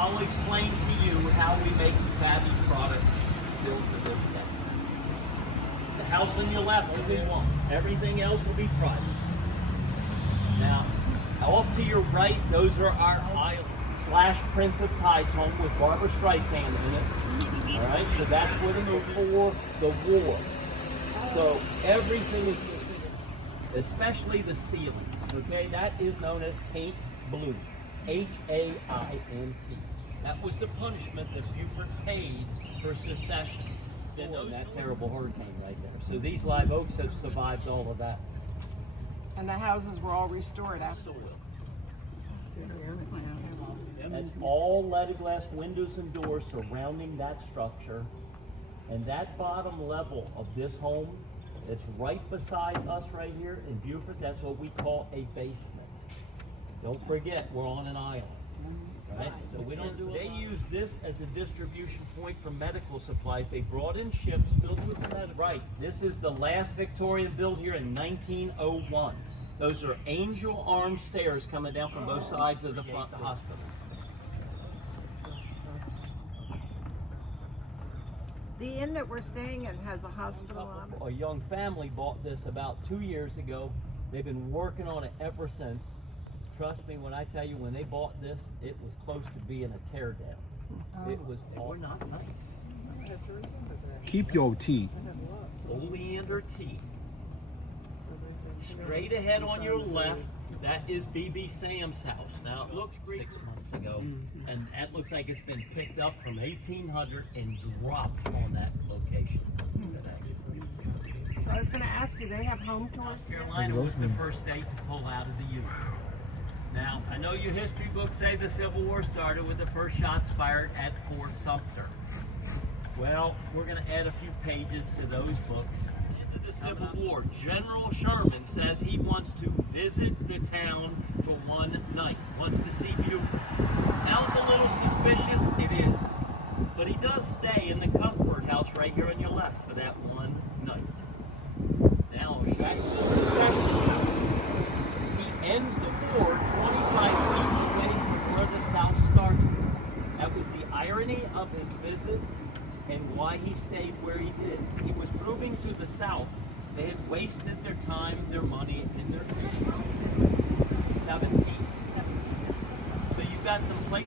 I'll explain to you how we make Tabby products still to this day. The house on your left will be one. Everything else will be private. Now, off to your right, those are our island / Prince of Tides home with Barbara Streisand in it. All right, so that's where they moved for the war. So everything is, especially the ceilings. Okay, that is known as paint blue, H-A-I-N-T. That was the punishment that Beaufort paid for secession. Then that terrible hurricane right there. So these live oaks have survived all of that. And the houses were all restored after. That's all leaded glass windows and doors surrounding that structure. And that bottom level of this home, it's right beside us right here in Beaufort, that's what we call a basement. Don't forget, we're on an island. Right? So we don't do. They use this as a distribution point for medical supplies. They brought in ships filled with medical. Right. This is the last Victorian built here in 1901. Those are angel arm stairs coming down from both sides of the front hospitals. The inn that we're staying in has a hospital on it. A young family bought this about 2 years ago. They've been working on it ever since. Trust me when I tell you, when they bought this, it was close to being a teardown. It was all not nice. Keep your tea. Oleander tea. Straight ahead on your left, that is B.B. Sam's house. Now, it looks 6 months ago, and that looks like it's been picked up from 1800 and dropped on that location. So I was going to ask you, they have home tours? South Carolina was the first state to pull out of the Union. Now, I know your history books say the Civil War started with the first shots fired at Fort Sumter. Well, we're going to add a few pages to those books. Into the Civil War, General Sherman says he wants to visit the town for one night, wants to see Beaufort. Sounds a little suspicious, it is. But he does stay in the Cuthbert house right here on your left for that one night. Now, back to the discussion. He ends the war 25 feet away from where the South started. That was the irony of his visit and why he stayed where he did. He was proving to the South they had wasted their time, their money, and their 17. So you've got some places.